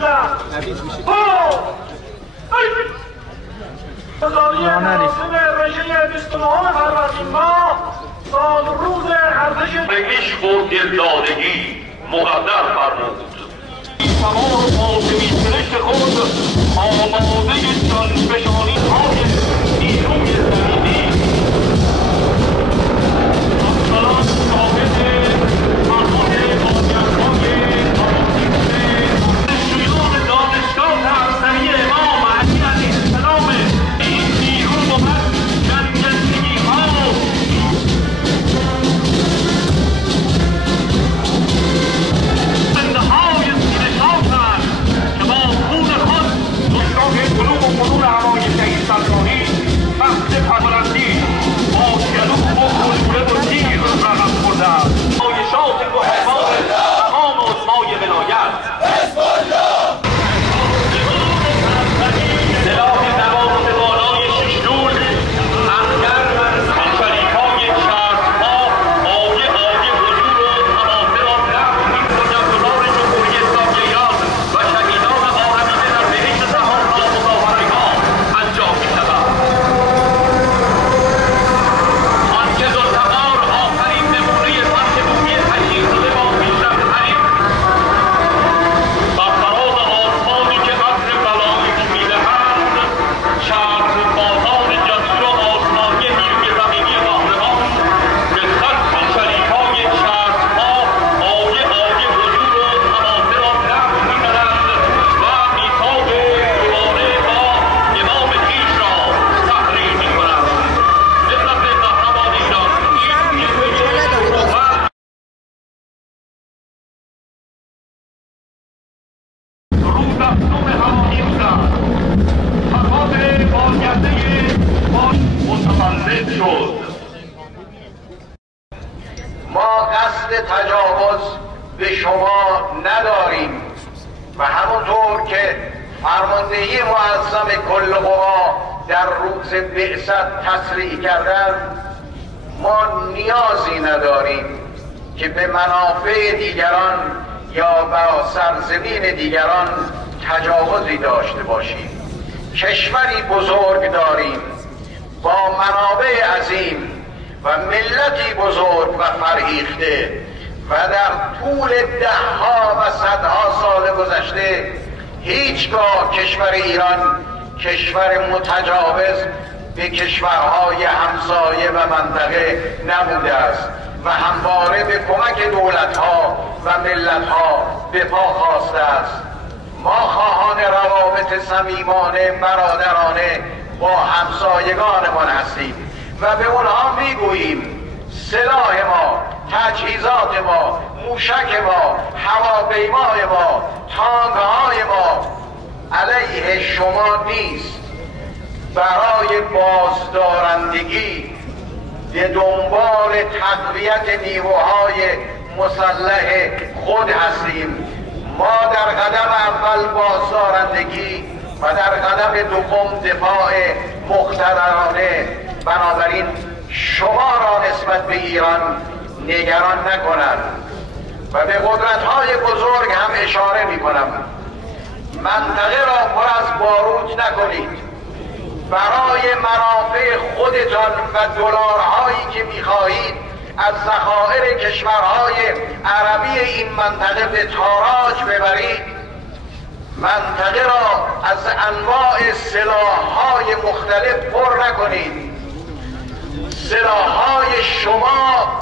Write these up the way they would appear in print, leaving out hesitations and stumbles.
عشق و دلدادگی مقدر فرمود. تمام فاطمی سرشت خود آماده جانفشانی های نیروی زمینی افسران شاهد مقام بازگردهای دانشجویان دانشگاه افسری امام علی علیه السلام این نیرو بود جنگندگی ها قانون هوای شهید سلطانی وقت پرورندی با گلوب و کلوله و تیر رقم خورده است. آیشات گهربان تمام عظمای ولایت حزب الله سلاح دوام بالای شش جول اخگر شریفای شهرها آیه حضور و تماسه را رفت بزرگوار جمهوری اسلامی ایران و شهیدان آرمیده در بهشت زهرا ما قصد تجاوز به شما نداریم و همونطور که فرماندهی معظم کل قوا در روز بعثت تصریح کردند ما نیازی نداریم که به منافع دیگران یا به سرزمین دیگران تجاوزی داشته باشیم. کشوری بزرگ داریم با منابع عظیم و ملتی بزرگ و فرهیخته و در طول دهها و صدها سال گذشته هیچگاه کشور ایران کشور متجاوز به کشورهای همسایه و منطقه نبوده است و همواره به کمک دولتها و ملتها به پا خواسته است. ما خواهان روابط صمیمانه برادرانه با همسایگانمان هستیم و به اونها میگوییم سلاح ما، تجهیزات ما، موشک ما، هواپیمای ما، تانک‌های ما علیه شما نیست. برای بازدارندگی به دنبال تقویت نیروهای مسلح خود هستیم. ما در قدم اول بازدارندگی و در قدم دوم دفاع مقتدرانه. بنابراین شما را نسبت به ایران نگران نکنند و به قدرت‌های بزرگ هم اشاره می‌کنم. منطقه را پر از باروت نکنید. برای منافع خودتان و دلارهایی که می‌خواهید از ذخایر کشورهای عربی این منطقه به تاراج ببرید، منطقه را از انواع سلاح‌های مختلف پر نکنید. سلاح‌های شما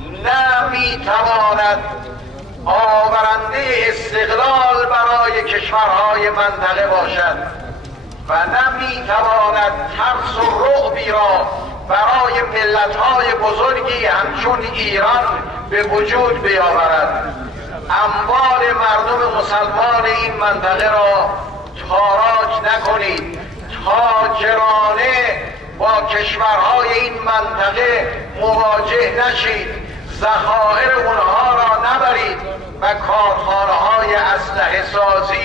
نمی‌تواند آورنده استقلال برای کشورهای منطقه باشد و نمی‌تواند ترس و رعبی را برای ملت‌های بزرگی همچون ایران به وجود بیاورد. اموال مردم مسلمان این منطقه را تاراج نکنید. تاجرانه با کشورهای این منطقه مواجه نشید. ذخایر اونها را نبرید و کارخانه‌های اسلحه سازی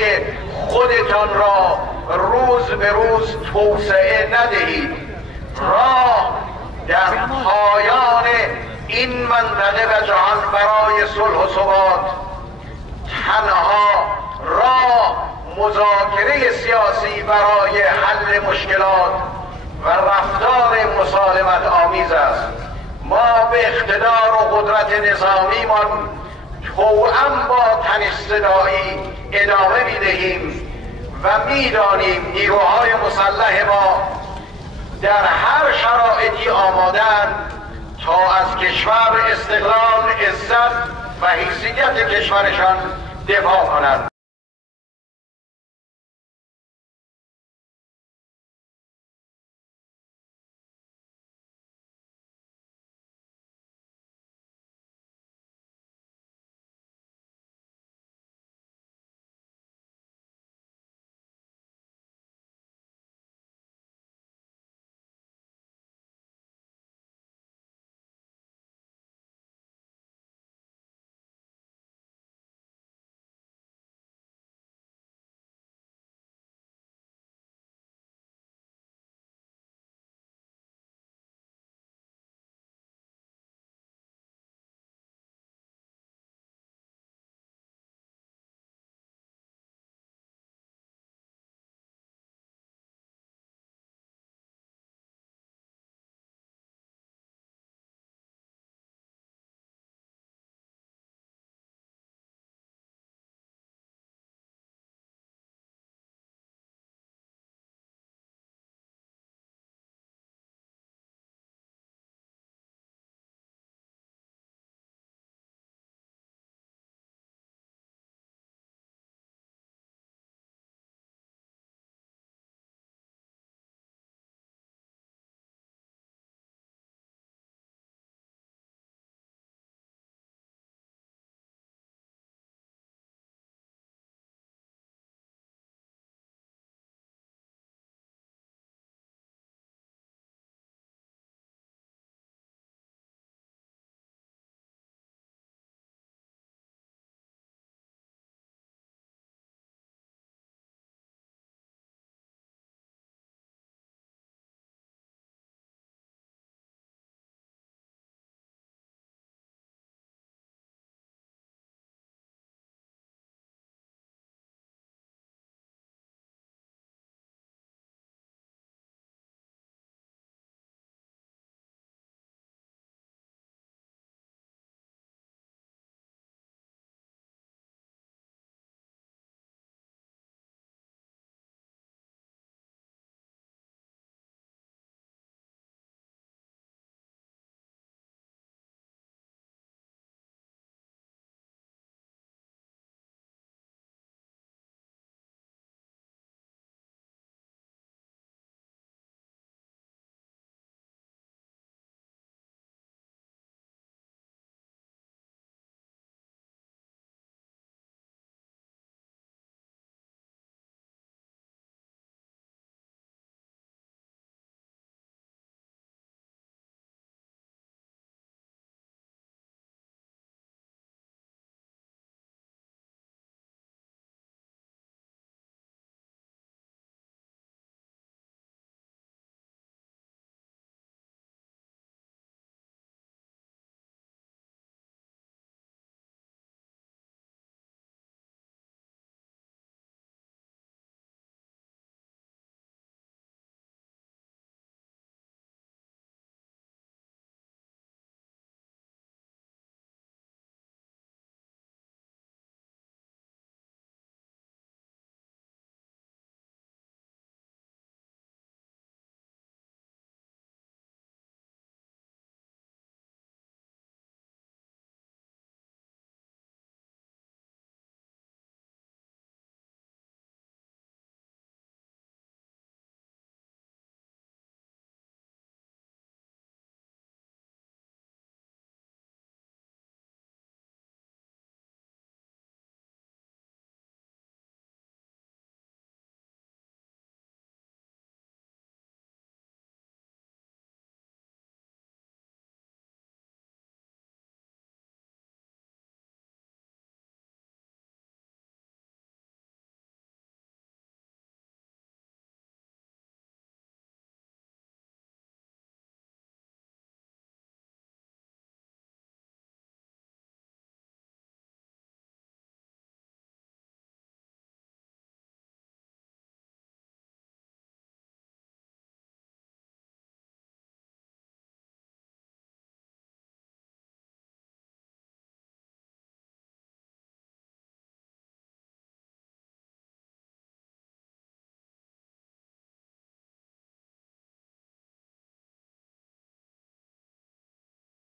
خودتان را روز به روز توسعه ندهید. راه در پایان این منطقه و جهان برای صلح و ثبات تنها راه مذاکره سیاسی برای حل مشکلات و رفتار مسالمت آمیز است. ما به اقتدار و قدرت نظامیمان توأم با تن‌اصطدائی ادامه می‌دهیم و می‌دانیم نیروهای مسلح ما در هر شرایطی آماده‌اند تا از کشور، استقلال، عزت و حیثیت کشورشان دفاع کنند.